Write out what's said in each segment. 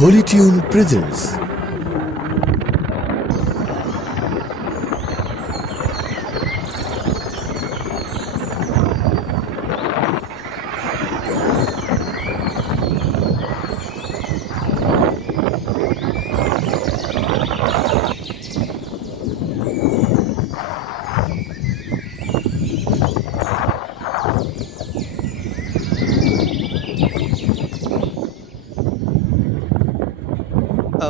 Holi presence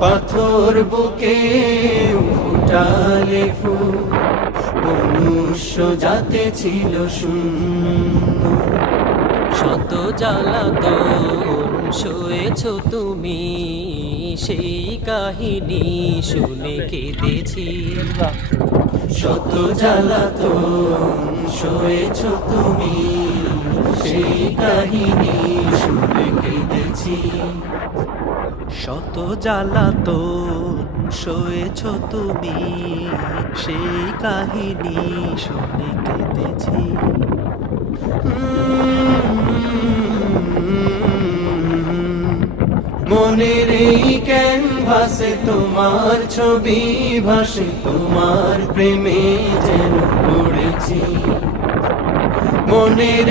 পাথর বুকে ফুটালে ফুল, মনুষ্য যাতে ছিল শূন্য। শত জ্বালাতন শোয়েছ তুমি, সেই কাহিনী শুনে কেঁদেছি। শত জ্বালাতন শোয়েছ তুমি, সেই কাহিনী শত জ্বালাতন শুয়েছ তুমি, সেই কাহিনী শুনে কেঁদেছি। মনের এই ক্যানভাসে তোমার ছবি ভাসে, তোমার প্রেমে যেন পড়েছি। মনের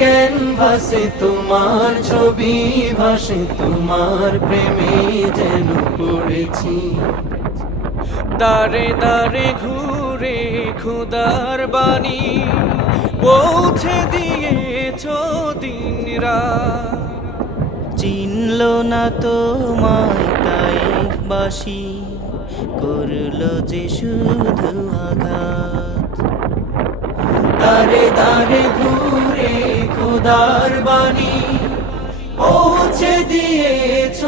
ক্যানভাসে তোমার ছবি ভাসে, তোমার প্রেমে যেন পড়েছি। দারে দারে ঘুরে খুদার বাণী পৌঁছে দিয়েছ দিন রাত। চিনল না তোমায় তাই বাসি, করল যে শুধু আঘাত। দারে দারে ঘুরে খোদার বাণী পৌঁছে দিয়েছ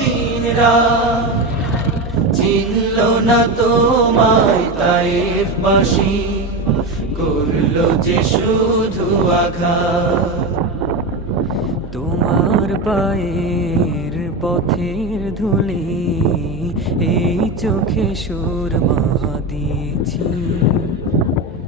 দিন চিনল না তোমায় তাইফ বাসি, করল যে শুধু আঘাত। তোমার পায়ের পথের ধুলি এই চোখে সুর মা দিয়েছি।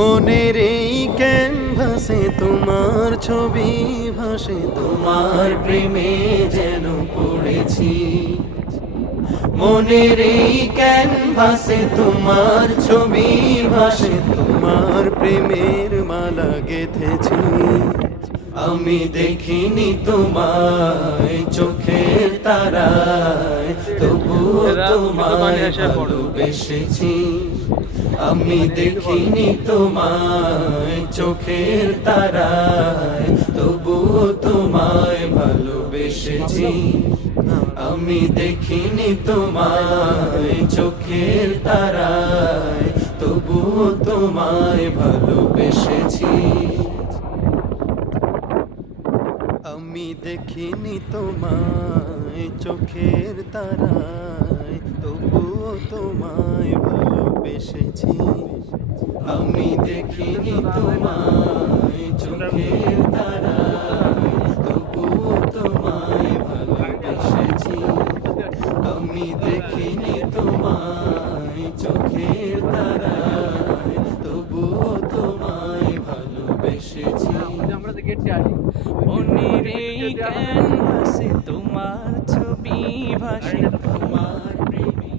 মনের এই ক্যানভাসে তোমার ছবি ভাসে, তোমার প্রেমে যেন পড়েছি। মনের এই ক্যানভাসে তোমার ছবি ভাসে, তোমার প্রেমের মালা গেথেছি। আমি দেখিনি তোমায় চোখের তারায় তবু তোমায় ভালোবেসেছি। আমি দেখিনি তোমায় চোখের তারায় তবুও তোমায় ভালোবেসেছি। আমি দেখিনি তোমায় চোখের তারায় তবু তোমায় ভালোবেসেছি। দেখিনি তোমায় চোখের তারায় তবুও তোমায় ভালোবেসেছি। আমি দেখিনি তোমায় চোখের ক্যানভাসে তোমার ছবি ভাসে তোমার প্রেমে।